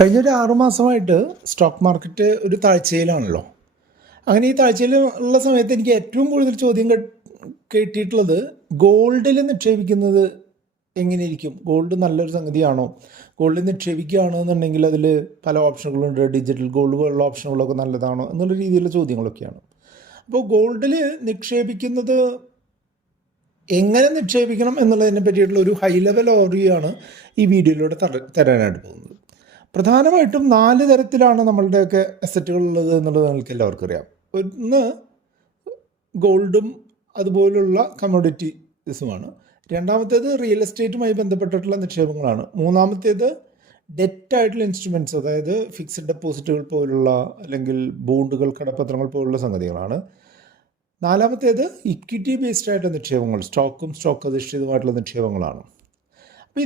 കഴിഞ്ഞൊരു 6 മാസമായിട്ട് stock market ഒരു താഴ്ചയിലാണല്ലോ. അങ്ങനെ ഈ താഴ്ചയിൽ ഉള്ള സമയത്ത് എനിക്ക് ഏറ്റവും കൂടുതൽ ചോദ്യം കേട്ടിട്ടുള്ളത് ഗോൾഡിൽ നിക്ഷേപിക്കുന്നത് എങ്ങനെയിരിക്കും? ഗോൾഡ് നല്ലൊരു സംഗതിയാണോ? ഗോൾഡിൽ നിക്ഷേപിക്കുകയാണെന്നുണ്ടെങ്കിൽ അതിൽ പല ഓപ്ഷനുകളുണ്ട്. ഡിജിറ്റൽ ഗോൾഡ് പോലുള്ള ഓപ്ഷനുകളൊക്കെ നല്ലതാണോ എന്നുള്ള രീതിയിലുള്ള ചോദ്യങ്ങളൊക്കെയാണ്. അപ്പോൾ ഗോൾഡിൽ നിക്ഷേപിക്കുന്നത് എങ്ങനെ നിക്ഷേപിക്കണം എന്നുള്ളതിനെ പറ്റിയിട്ടുള്ള ഒരു ഹൈ ലെവൽ ഓവർവ്യൂ ആണ് ഈ വീഡിയോയിലൂടെ തരാനായിട്ട് പോകുന്നത്. പ്രധാനമായിട്ടും 4 തരത്തിലാണ് നമ്മളുടെയൊക്കെ അസറ്റുകൾ ഉള്ളത് എന്നുള്ളത് നിങ്ങൾക്ക് എല്ലാവർക്കും അറിയാം. ഒന്ന് ഗോൾഡും അതുപോലുള്ള കമ്മോഡിറ്റീസുമാണ്. രണ്ടാമത്തേത് റിയൽ എസ്റ്റേറ്റുമായി ബന്ധപ്പെട്ടിട്ടുള്ള നിക്ഷേപങ്ങളാണ്. മൂന്നാമത്തേത് ഡെറ്റ് ആയിട്ടുള്ള ഇൻസ്ട്രുമെൻറ്റ്സ്, അതായത് ഫിക്സഡ് ഡെപ്പോസിറ്റുകൾ പോലുള്ള അല്ലെങ്കിൽ ബോണ്ടുകൾ, കടപ്പത്രങ്ങൾ പോലുള്ള സംഗതികളാണ്. നാലാമത്തേത് ഇക്വിറ്റി ബേസ്ഡ് ആയിട്ടുള്ള നിക്ഷേപങ്ങൾ, സ്റ്റോക്ക് അധിഷ്ഠിതമായിട്ടുള്ള നിക്ഷേപങ്ങളാണ്. അപ്പോൾ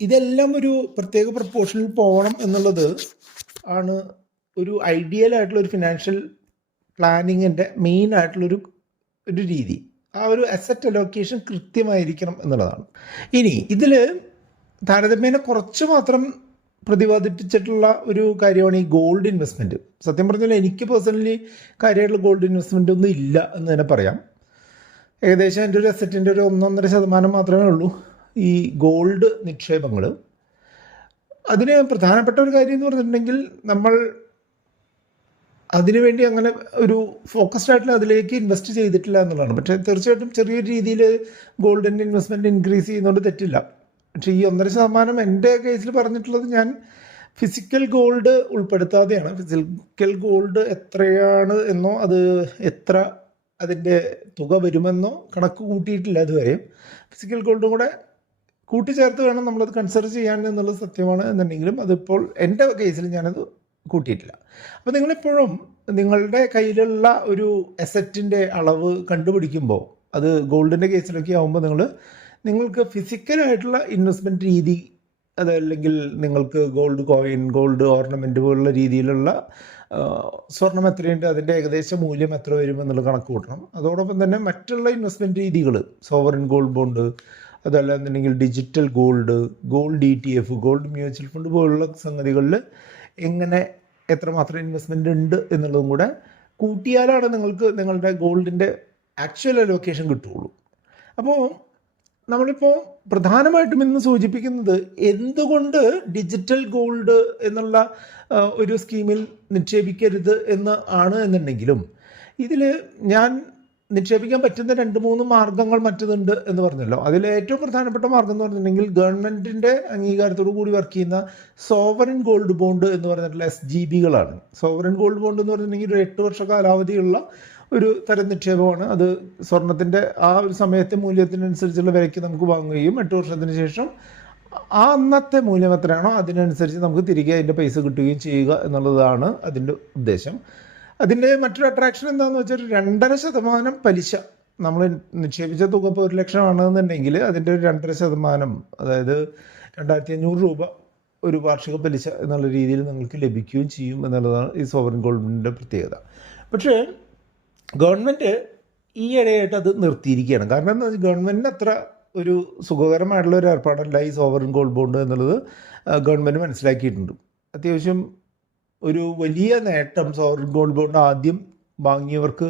ഇതെല്ലാം ഒരു പ്രത്യേക പ്രപ്പോർഷനിൽ പോകണം എന്നുള്ളത് ആണ് ഒരു ഐഡിയൽ ആയിട്ടുള്ള ഒരു ഫിനാൻഷ്യൽ പ്ലാനിങ്ങിൻ്റെ മെയിൻ ആയിട്ടുള്ളൊരു രീതി. ആ ഒരു അസറ്റ് അലോക്കേഷൻ കൃത്യമായിരിക്കണം എന്നുള്ളതാണ്. ഇനി ഇതിൽ താരതമ്യേന കുറച്ച് മാത്രം പ്രതിപാദിച്ചിട്ടുള്ള ഒരു കാര്യമാണ് ഈ ഗോൾഡ് ഇൻവെസ്റ്റ്മെൻറ്റ്. സത്യം പറഞ്ഞാൽ എനിക്ക് പേഴ്സണലി കാര്യമായിട്ടുള്ള ഗോൾഡ് ഇൻവെസ്റ്റ്മെൻ്റ് ഒന്നും ഇല്ല എന്ന് തന്നെ പറയാം. ഏകദേശം എൻ്റെ ഒരു അസറ്റിൻ്റെ ഒരു 1-1.5% മാത്രമേ ഉള്ളൂ ഈ ഗോൾഡ് നിക്ഷേപങ്ങൾ. അതിന് പ്രധാനപ്പെട്ട ഒരു കാര്യം എന്ന് പറഞ്ഞിട്ടുണ്ടെങ്കിൽ നമ്മൾ അതിനുവേണ്ടി അങ്ങനെ ഒരു ഫോക്കസ്ഡ് ആയിട്ടുള്ള അതിലേക്ക് ഇൻവെസ്റ്റ് ചെയ്തിട്ടില്ല എന്നുള്ളതാണ്. പക്ഷേ തീർച്ചയായിട്ടും ചെറിയൊരു രീതിയിൽ ഗോൾഡിൻ്റെ ഇൻവെസ്റ്റ്മെൻറ്റ് ഇൻക്രീസ് ചെയ്യുന്നതുകൊണ്ട് തെറ്റില്ല. പക്ഷേ ഈ 1.5% എൻ്റെ കേസിൽ പറഞ്ഞിട്ടുള്ളത് ഞാൻ ഫിസിക്കൽ ഗോൾഡ് ഉൾപ്പെടുത്താതെയാണ്. ഫിസിക്കൽ ഗോൾഡ് എത്രയാണ് എന്നോ അത് എത്ര അതിൻ്റെ തുക വരുമെന്നോ കണക്ക് കൂട്ടിയിട്ടില്ല ഇതുവരെയും. ഫിസിക്കൽ ഗോൾഡും കൂടെ കൂട്ടിച്ചേർത്ത് വേണം നമ്മളത് കൺസിഡർ ചെയ്യാൻ എന്നുള്ളത് സത്യമാണ്. എന്നുണ്ടെങ്കിലും അതിപ്പോൾ എൻ്റെ കേസിൽ ഞാനത് കൂട്ടിയിട്ടില്ല. അപ്പോൾ നിങ്ങളെപ്പോഴും നിങ്ങളുടെ കയ്യിലുള്ള ഒരു അസറ്റിൻ്റെ അളവ് കണ്ടുപിടിക്കുമ്പോൾ, അത് ഗോൾഡിൻ്റെ കേസിലൊക്കെ ആകുമ്പോൾ നിങ്ങൾക്ക് ഫിസിക്കലായിട്ടുള്ള ഇൻവെസ്റ്റ്മെൻറ്റ് രീതി, അതല്ലെങ്കിൽ നിങ്ങൾക്ക് ഗോൾഡ് കോയിൻ, ഗോൾഡ് ഓർണമെൻറ്റ് പോലുള്ള രീതിയിലുള്ള സ്വർണം എത്രയുണ്ട്, അതിൻ്റെ ഏകദേശ മൂല്യം എത്ര വരുമെന്നുള്ള കണക്ക് കൂട്ടണം. അതോടൊപ്പം തന്നെ മറ്റുള്ള ഇൻവെസ്റ്റ്മെൻറ്റ് രീതികൾ, സോവറിൻ ഗോൾഡ് ബോണ്ട്, അതല്ല എന്നുണ്ടെങ്കിൽ digital gold, gold ETF, gold mutual fund പോലുള്ള സംഗതികളിൽ എങ്ങനെ എത്രമാത്രം ഇൻവെസ്റ്റ്മെൻ്റ് ഉണ്ട് എന്നുള്ളതും കൂടെ കൂട്ടിയാലാണ് നിങ്ങൾക്ക് നിങ്ങളുടെ ഗോൾഡിൻ്റെ ആക്ച്വൽ അലോക്കേഷൻ കിട്ടുകയുള്ളൂ. അപ്പോൾ നമ്മളിപ്പോൾ പ്രധാനമായിട്ടും ഇന്ന് സൂചിപ്പിക്കുന്നത് എന്തുകൊണ്ട് ഡിജിറ്റൽ ഗോൾഡ് എന്നുള്ള ഒരു സ്കീമിൽ നിക്ഷേപിക്കരുത് എന്ന് ആണ് എന്നുണ്ടെങ്കിലും, ഇതിൽ ഞാൻ നിക്ഷേപിക്കാൻ പറ്റുന്ന 2-3 മാർഗങ്ങൾ മറ്റതുണ്ട് എന്ന് പറഞ്ഞല്ലോ. അതിൽ ഏറ്റവും പ്രധാനപ്പെട്ട മാർഗം എന്ന് പറഞ്ഞിട്ടുണ്ടെങ്കിൽ ഗവൺമെൻറ്റിൻ്റെ അംഗീകാരത്തോടു കൂടി വർക്ക് ചെയ്യുന്ന സോവറിൻ ഗോൾഡ് ബോണ്ട് എന്ന് പറഞ്ഞിട്ടുള്ള SGBകളാണ്. സോവറിൻ ഗോൾഡ് ബോണ്ട് എന്ന് പറഞ്ഞിട്ടുണ്ടെങ്കിൽ ഒരു 8 വർഷ കാലാവധിയുള്ള ഒരു തരം നിക്ഷേപമാണ്. അത് സ്വർണത്തിൻ്റെ ആ ഒരു സമയത്തെ മൂല്യത്തിനനുസരിച്ചുള്ള വിലയ്ക്ക് നമുക്ക് വാങ്ങുകയും 8 വർഷത്തിന് ശേഷം ആ അന്നത്തെ മൂല്യം എത്രയാണോ അതിനനുസരിച്ച് നമുക്ക് തിരികെ അതിൻ്റെ പൈസ കിട്ടുകയും ചെയ്യുക എന്നുള്ളതാണ് അതിൻ്റെ ഉദ്ദേശം. അതിൻ്റെ മറ്റൊരു അട്രാക്ഷൻ എന്താണെന്ന് വെച്ചാൽ 2.5% പലിശ. നമ്മൾ നിക്ഷേപിച്ച തുക ഇപ്പോൾ 1 ലക്ഷം ആണെന്നുണ്ടെങ്കിൽ അതിൻ്റെ ഒരു 2.5%, അതായത് 2500 രൂപ ഒരു വാർഷിക പലിശ എന്നുള്ള രീതിയിൽ നിങ്ങൾക്ക് ലഭിക്കുകയും ചെയ്യും എന്നുള്ളതാണ് ഈ സോവറിൻ ഗോൾഡിൻ്റെ പ്രത്യേകത. പക്ഷേ ഗവൺമെൻറ് ഈ ഇടയായിട്ട് അത് നിർത്തിയിരിക്കുകയാണ്. കാരണം എന്താ വെച്ചാൽ ഗവൺമെൻറ്റിന് അത്ര ഒരു സുഖകരമായിട്ടുള്ള ഒരു ഏർപ്പാടല്ല ഈ സോവറിൻ ഗോൾഡ് ബോണ്ട് എന്നുള്ളത് ഗവൺമെൻറ് മനസ്സിലാക്കിയിട്ടുണ്ട്. അത്യാവശ്യം ഒരു വലിയ നേട്ടം സോവറിൻ ഗോൾഡ് ബോണ്ട് ആദ്യം വാങ്ങിയവർക്ക്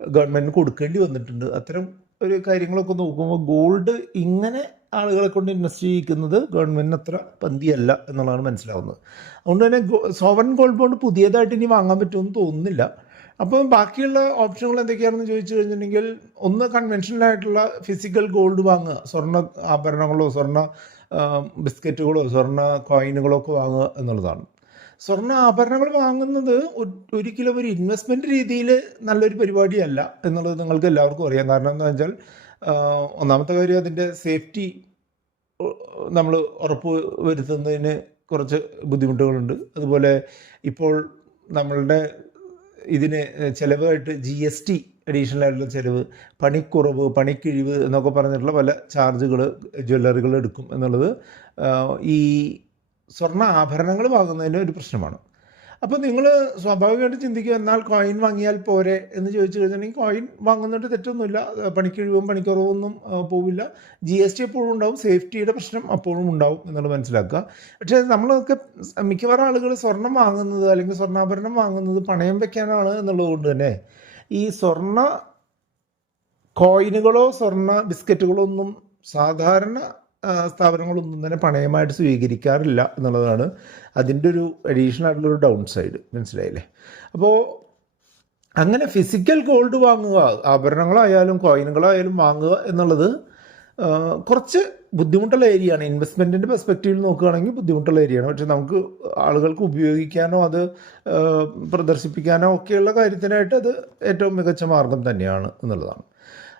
ഗവൺമെൻറ്റിന് കൊടുക്കേണ്ടി വന്നിട്ടുണ്ട്. അത്തരം ഒരു കാര്യങ്ങളൊക്കെ നോക്കുമ്പോൾ ഗോൾഡ് ഇങ്ങനെ ആളുകളെ കൊണ്ട് ഇൻവെസ്റ്റ് ചെയ്യിക്കുന്നത് ഗവൺമെൻറ്റിന് അത്ര പന്തിയല്ല എന്നുള്ളതാണ് മനസ്സിലാവുന്നത്. അതുകൊണ്ട് തന്നെ സോവറിൻ ഗോൾഡ് ബോണ്ട് പുതിയതായിട്ട് ഇനി വാങ്ങാൻ പറ്റുമെന്ന് തോന്നുന്നില്ല. അപ്പോൾ ബാക്കിയുള്ള ഓപ്ഷനുകൾ എന്തൊക്കെയാണെന്ന് ചോദിച്ചു കഴിഞ്ഞിട്ടുണ്ടെങ്കിൽ, ഒന്ന് കൺവെൻഷനലായിട്ടുള്ള ഫിസിക്കൽ ഗോൾഡ് വാങ്ങുക, സ്വർണ്ണ ആഭരണങ്ങളോ സ്വർണ്ണ ബിസ്ക്കറ്റുകളോ സ്വർണ്ണ കോയിനുകളോ ഒക്കെ വാങ്ങുക എന്നുള്ളതാണ്. സ്വർണ്ണ ആഭരണങ്ങൾ വാങ്ങുന്നത് ഒരിക്കലും ഒരു ഇൻവെസ്റ്റ്മെൻറ്റ് രീതിയിൽ നല്ലൊരു പരിപാടിയല്ല എന്നുള്ളത് നിങ്ങൾക്ക് എല്ലാവർക്കും അറിയാം. കാരണം എന്താ വെച്ചാൽ, ഒന്നാമത്തെ കാര്യം അതിൻ്റെ സേഫ്റ്റി നമ്മൾ ഉറപ്പ് വരുത്തുന്നതിന് കുറച്ച് ബുദ്ധിമുട്ടുകളുണ്ട്. അതുപോലെ ഇപ്പോൾ നമ്മളുടെ ഇതിന് ചിലവായിട്ട് GST അഡീഷണൽ ആയിട്ടുള്ള ചിലവ്, പണിക്കുറവ്, പണിക്കിഴിവ് എന്നൊക്കെ പറഞ്ഞിട്ടുള്ള പല ചാർജുകൾ ജ്വല്ലറികൾ എടുക്കും എന്നുള്ളത് ഈ സ്വർണ്ണ ആഭരണങ്ങൾ വാങ്ങുന്നതിന് ഒരു പ്രശ്നമാണ്. അപ്പോൾ നിങ്ങൾ സ്വാഭാവികമായിട്ട് ചിന്തിക്കും, എന്നാൽ കോയിൻ വാങ്ങിയാൽ പോരെ എന്ന് ചോദിച്ചു കഴിഞ്ഞിട്ടുണ്ടെങ്കിൽ കോയിൻ വാങ്ങുന്നതിട്ട് തെറ്റൊന്നുമില്ല. പണിക്കിഴിവും പണിക്കുറവൊന്നും പോവില്ല. GST എപ്പോഴും ഉണ്ടാവും, സേഫ്റ്റിയുടെ പ്രശ്നം അപ്പോഴും ഉണ്ടാവും എന്നുള്ളത് മനസ്സിലാക്കുക. പക്ഷേ നമ്മളൊക്കെ മിക്കവാറും ആളുകൾ സ്വർണം വാങ്ങുന്നത് അല്ലെങ്കിൽ സ്വർണ്ണാഭരണം വാങ്ങുന്നത് പണയം വെക്കാനാണ് എന്നുള്ളത് കൊണ്ട് തന്നെ ഈ സ്വർണ്ണ കോയിനുകളോ സ്വർണ്ണ ബിസ്ക്കറ്റുകളോ ഒന്നും സാധാരണ സ്ഥാപനങ്ങളൊന്നും തന്നെ പണയമായിട്ട് സ്വീകരിക്കാറില്ല എന്നുള്ളതാണ് അതിൻ്റെ ഒരു അഡീഷണൽ ആയിട്ടുള്ളൊരു ഡൗൺ സൈഡ്. മനസ്സിലായില്ലേ? അപ്പോൾ അങ്ങനെ ഫിസിക്കൽ ഗോൾഡ് വാങ്ങുക, ആഭരണങ്ങളായാലും കോയിനുകളായാലും വാങ്ങുക എന്നുള്ളത് കുറച്ച് ബുദ്ധിമുട്ടുള്ള ഏരിയയാണ്. ഇൻവെസ്റ്റ്മെൻറ്റിൻ്റെ പെർസ്പെക്റ്റീവിൽ നോക്കുകയാണെങ്കിൽ ബുദ്ധിമുട്ടുള്ള ഏരിയയാണ്. പക്ഷേ നമുക്ക് ആളുകൾക്ക് ഉപയോഗിക്കാനോ അത് പ്രദർശിപ്പിക്കാനോ ഒക്കെയുള്ള കാര്യത്തിനായിട്ട് അത് ഏറ്റവും മികച്ച മാർഗം തന്നെയാണ് എന്നുള്ളതാണ്.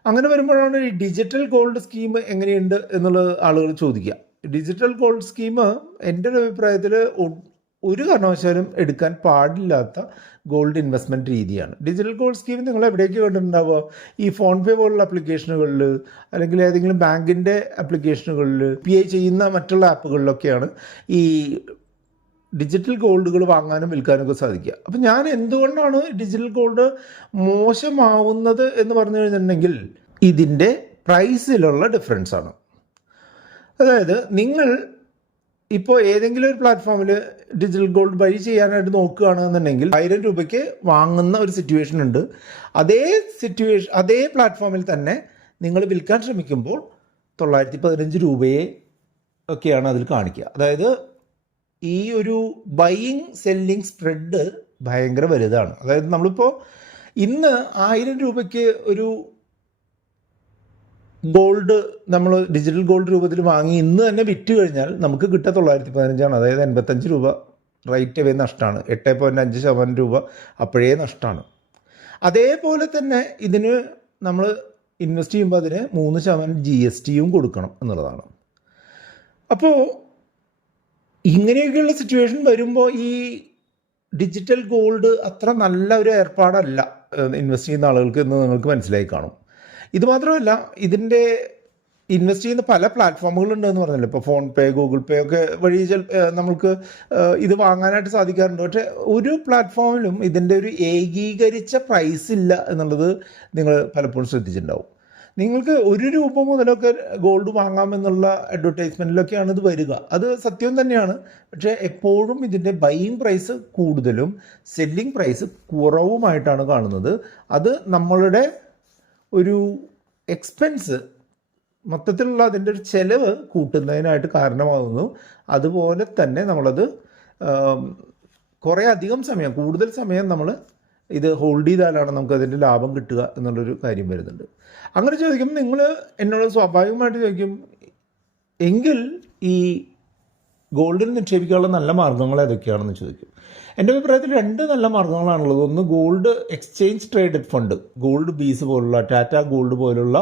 അങ്ങനെ വരുമ്പോഴാണ് ഈ ഡിജിറ്റൽ ഗോൾഡ് സ്കീം എങ്ങനെയുണ്ട് എന്നുള്ളത് ആളുകൾ ചോദിക്കുക. ഡിജിറ്റൽ ഗോൾഡ് സ്കീം എൻ്റെ ഒരു അഭിപ്രായത്തിൽ ഒരു കാരണവശാലും എടുക്കാൻ പാടില്ലാത്ത ഗോൾഡ് ഇൻവെസ്റ്റ്മെൻറ്റ് രീതിയാണ്. ഡിജിറ്റൽ ഗോൾഡ് സ്കീം നിങ്ങൾ എവിടേക്ക് കണ്ടിട്ടുണ്ടാവുക? ഈ ഫോൺ പേ പോലുള്ള ആപ്ലിക്കേഷനുകളിൽ അല്ലെങ്കിൽ ഏതെങ്കിലും ബാങ്കിൻ്റെ ആപ്ലിക്കേഷനുകളിൽ PI ചെയ്യുന്ന മറ്റുള്ള ആപ്പുകളിലൊക്കെയാണ് ഈ ഡിജിറ്റൽ ഗോൾഡുകൾ വാങ്ങാനും വിൽക്കാനൊക്കെ സാധിക്കുക. അപ്പം ഞാൻ എന്തുകൊണ്ടാണ് ഡിജിറ്റൽ ഗോൾഡ് മോശമാവുന്നത് എന്ന് പറഞ്ഞു കഴിഞ്ഞിട്ടുണ്ടെങ്കിൽ ഇതിൻ്റെ പ്രൈസിലുള്ള ഡിഫറൻസ് ആണ്. അതായത് നിങ്ങൾ ഇപ്പോൾ ഏതെങ്കിലും ഒരു പ്ലാറ്റ്ഫോമിൽ ഡിജിറ്റൽ ഗോൾഡ് ബൈ ചെയ്യാനായിട്ട് നോക്കുകയാണെന്നുണ്ടെങ്കിൽ 1000 രൂപയ്ക്ക് വാങ്ങുന്ന ഒരു സിറ്റുവേഷൻ ഉണ്ട്. അതേ പ്ലാറ്റ്ഫോമിൽ തന്നെ നിങ്ങൾ വിൽക്കാൻ ശ്രമിക്കുമ്പോൾ 915 രൂപയെ ഒക്കെയാണ് അതിൽ കാണിക്കുക. അതായത് ഈ ഒരു ബൈയിങ് സെല്ലിങ് സ്പ്രെഡ് ഭയങ്കര വലുതാണ്. അതായത് നമ്മളിപ്പോൾ ഇന്ന് 1000 രൂപയ്ക്ക് ഒരു ഗോൾഡ് നമ്മൾ ഡിജിറ്റൽ ഗോൾഡ് രൂപത്തിൽ വാങ്ങി ഇന്ന് തന്നെ വിറ്റ് കഴിഞ്ഞാൽ നമുക്ക് കിട്ടുക 915 അതായത് 85 രൂപ റൈറ്റ് അവേ നഷ്ടമാണ്. 8.5% രൂപ അപ്പോഴേ നഷ്ടമാണ്. അതേപോലെ തന്നെ ഇതിന് നമ്മൾ ഇൻവെസ്റ്റ് ചെയ്യുമ്പോൾ അതിന് 3% GSTയും കൊടുക്കണം എന്നുള്ളതാണ്. അപ്പോൾ ഇങ്ങനെയൊക്കെയുള്ള സിറ്റുവേഷൻ വരുമ്പോൾ ഈ ഡിജിറ്റൽ ഗോൾഡ് അത്ര നല്ല ഒരു ഏർപ്പാടല്ല ഇൻവെസ്റ്റ് ചെയ്യുന്ന ആളുകൾക്ക് എന്ന് നിങ്ങൾക്ക് മനസ്സിലായി കാണും. ഇത് മാത്രമല്ല, ഇതിൻ്റെ ഇൻവെസ്റ്റ് ചെയ്യുന്ന പല പ്ലാറ്റ്ഫോമുകളുണ്ടെന്ന് പറഞ്ഞല്ലോ. ഇപ്പോൾ ഫോൺ പേ, ഗൂഗിൾ പേ ഒക്കെ വഴി നമുക്ക് ഇത് വാങ്ങാനായിട്ട് സാധിക്കാറുണ്ട്. പക്ഷേ ഒരു പ്ലാറ്റ്ഫോമിലും ഇതിൻ്റെ ഒരു ഏകീകരിച്ച പ്രൈസ് ഇല്ല എന്നുള്ളത് നിങ്ങൾ പലപ്പോഴും ശ്രദ്ധിച്ചിട്ടുണ്ടാവും. നിങ്ങൾക്ക് 1 രൂപ മുതലൊക്കെ ഗോൾഡ് വാങ്ങാമെന്നുള്ള അഡ്വർടൈസ്മെൻറ്റിലൊക്കെയാണ് ഇത് വരിക. അത് സത്യം തന്നെയാണ്. പക്ഷേ എപ്പോഴും ഇതിൻ്റെ ബൈയിങ് പ്രൈസ് കൂടുതലും സെല്ലിംഗ് പ്രൈസ് കുറവുമായിട്ടാണ് കാണുന്നത്. അത് നമ്മളുടെ ഒരു എക്സ്പെൻസ് മൊത്തത്തിലുള്ള അതിൻ്റെ ഒരു ചെലവ് കൂട്ടുന്നതിനായിട്ട് കാരണമാകുന്നു. അതുപോലെ തന്നെ നമ്മളത് കുറേ അധികം സമയം, കൂടുതൽ സമയം നമ്മൾ ഇത് ഹോൾഡ് ചെയ്താലാണ് നമുക്ക് അതിൻ്റെ ലാഭം കിട്ടുക എന്നുള്ളൊരു കാര്യം വരുന്നുണ്ട്. അങ്ങനെ ചോദിക്കുമ്പോൾ നിങ്ങൾ എന്നോട് സ്വാഭാവികമായിട്ട് ചോദിക്കും, എങ്കിൽ ഈ ഗോൾഡിൽ നിക്ഷേപിക്കാനുള്ള നല്ല മാർഗ്ഗങ്ങൾ ഏതൊക്കെയാണെന്ന് ചോദിക്കും. എൻ്റെ അഭിപ്രായത്തിൽ 2 നല്ല മാർഗ്ഗങ്ങളാണുള്ളത്. ഒന്ന് gold exchange traded fund, gold BeES പോലുള്ള, ടാറ്റ ഗോൾഡ് പോലുള്ള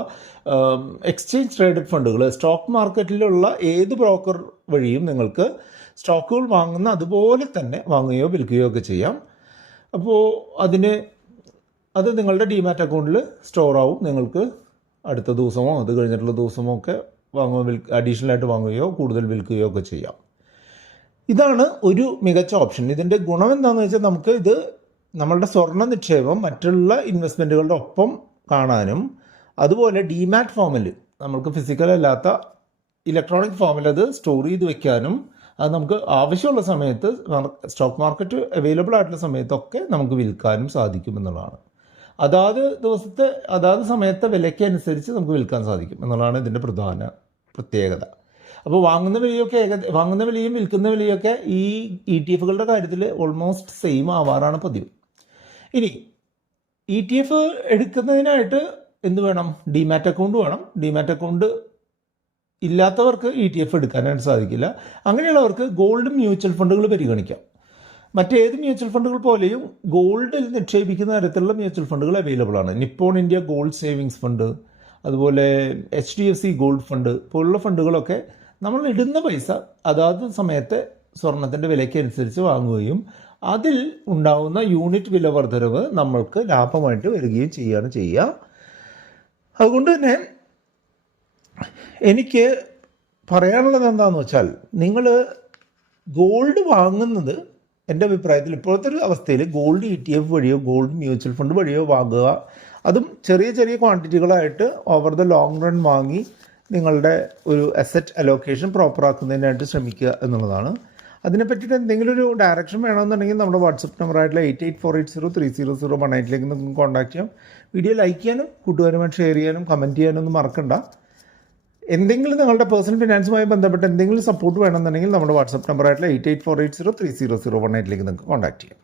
എക്സ്ചേഞ്ച് ട്രേഡഡ് ഫണ്ടുകൾ. സ്റ്റോക്ക് മാർക്കറ്റിലുള്ള ഏത് ബ്രോക്കർ വഴിയും നിങ്ങൾക്ക് സ്റ്റോക്കുകൾ വാങ്ങുന്ന അതുപോലെ തന്നെ വാങ്ങുകയോ വിൽക്കുകയോ ഒക്കെ ചെയ്യാം. അപ്പോൾ അത് നിങ്ങളുടെ ഡിമാറ്റ് അക്കൗണ്ടിൽ സ്റ്റോർ ആവും. നിങ്ങൾക്ക് അടുത്ത ദിവസമോ അത് കഴിഞ്ഞിട്ടുള്ള ദിവസമോ ഒക്കെ അഡീഷണലായിട്ട് വാങ്ങുകയോ കൂടുതൽ വിൽക്കുകയോ ഒക്കെ ചെയ്യാം. ഇതാണ് ഒരു മികച്ച ഓപ്ഷൻ. ഇതിൻ്റെ ഗുണം എന്താണെന്ന് വെച്ചാൽ നമുക്ക് ഇത് നമ്മളുടെ സ്വർണ്ണ നിക്ഷേപം മറ്റുള്ള ഇൻവെസ്റ്റ്മെൻറ്റുകളുടെ ഒപ്പം കാണാനും, അതുപോലെ ഡിമാറ്റ് ഫോമിൽ നമുക്ക് ഫിസിക്കൽ അല്ലാത്ത ഇലക്ട്രോണിക് ഫോമിൽ അത് സ്റ്റോർ ചെയ്ത് വെക്കാനും, അത് നമുക്ക് ആവശ്യമുള്ള സമയത്ത് സ്റ്റോക്ക് മാർക്കറ്റ് അവൈലബിൾ ആയിട്ടുള്ള സമയത്തൊക്കെ നമുക്ക് വിൽക്കാനും സാധിക്കും എന്നുള്ളതാണ്. അതാത് സമയത്തെ വിലയ്ക്ക് അനുസരിച്ച് നമുക്ക് വിൽക്കാൻ സാധിക്കും എന്നുള്ളതാണ് ഇതിൻ്റെ പ്രധാന പ്രത്യേകത. അപ്പോൾ വാങ്ങുന്ന വിലയും വിൽക്കുന്ന വിലയൊക്കെ ഈ ETF-കളുടെ കാര്യത്തിൽ ഓൾമോസ്റ്റ് സെയിം ആവാറാണ് പതിവ്. ഇനി ETF എടുക്കുന്നതിനായിട്ട് എന്ത് വേണം? ഡിമാറ്റ് അക്കൗണ്ട് വേണം. ഡിമാറ്റ് അക്കൗണ്ട് ഇല്ലാത്തവർക്ക് ETF എടുക്കാനായിട്ട് സാധിക്കില്ല. അങ്ങനെയുള്ളവർക്ക് ഗോൾഡ് മ്യൂച്വൽ ഫണ്ടുകൾ പരിഗണിക്കാം. മറ്റേത് മ്യൂച്വൽ ഫണ്ടുകൾ പോലെയും ഗോൾഡിൽ നിക്ഷേപിക്കുന്ന തരത്തിലുള്ള മ്യൂച്വൽ ഫണ്ടുകൾ അവൈലബിൾ ആണ്. Nippon India gold savings fund, അതുപോലെ HDFC ഗോൾഡ് ഫണ്ട് പോലുള്ള ഫണ്ടുകളൊക്കെ നമ്മൾ ഇടുന്ന പൈസ അതാത് സമയത്തെ സ്വർണത്തിൻ്റെ വിലയ്ക്ക് അനുസരിച്ച് വാങ്ങുകയും അതിൽ ഉണ്ടാകുന്ന യൂണിറ്റ് വില വർധനവ് നമ്മൾക്ക് ലാഭമായിട്ട് വരികയും ചെയ്യുക. അതുകൊണ്ട് തന്നെ എനിക്ക് പറയാനുള്ളത് എന്താണെന്ന് വെച്ചാൽ, നിങ്ങൾ ഗോൾഡ് വാങ്ങുന്നത് എൻ്റെ അഭിപ്രായത്തിൽ ഇപ്പോഴത്തെ ഒരു അവസ്ഥയിൽ ഗോൾഡ് ETF വഴിയോ ഗോൾഡ് മ്യൂച്വൽ ഫണ്ട് വഴിയോ വാങ്ങുക, അതും ചെറിയ ചെറിയ ക്വാണ്ടിറ്റികളായിട്ട് ഓവർ ദ ലോങ് റൺ വാങ്ങി നിങ്ങളുടെ ഒരു അസറ്റ് അലോക്കേഷൻ പ്രോപ്പറാക്കുന്നതിനായിട്ട് ശ്രമിക്കുക എന്നുള്ളതാണ്. അതിനെ പറ്റിയിട്ട് എന്തെങ്കിലും ഒരു ഡയറക്ഷൻ വേണമെന്നുണ്ടെങ്കിൽ നമ്മുടെ വാട്സപ്പ് നമ്പറായിട്ടുള്ള 8848030018 നിങ്ങൾക്ക് കോൺടാക്ട് ചെയ്യാം. വീഡിയോ ലൈക്ക് ചെയ്യാനും കൂട്ടുകാരുമായിട്ട് ഷെയർ ചെയ്യാനും കമൻറ്റ് ചെയ്യാനൊന്നും മറക്കണ്ട. എന്തെങ്കിലും നിങ്ങളുടെ പേഴ്സണൽ ഫിനാൻസുമായി ബന്ധപ്പെട്ട് എന്തെങ്കിലും സപ്പോർട്ട് വേണമെന്നുണ്ടെങ്കിൽ നമ്മുടെ വാട്സപ്പ് നമ്പറായിട്ടുള്ള 8848030018 നിങ്ങൾക്ക് കോൺടാക്ട് ചെയ്യാം.